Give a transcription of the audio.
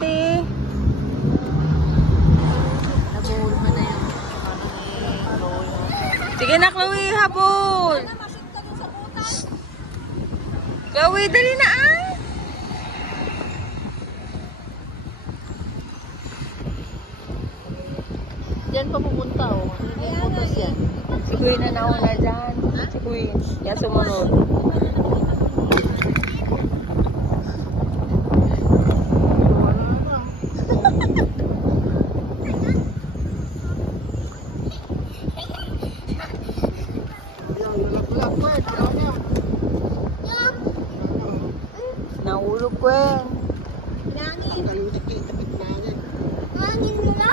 ate. Nabuhol mo na yung ano ni Chloe. Sige na, Chloe, habol. Chloe, dali na ah. Diyan pa pupunta oh. Hindi pupuntas yan. Si Queen na nauna dyan. Si Queen. Yan sumunod. Nahulog, Queen. Nangin. Kalutik kita, ba't na yan? Nangin nila.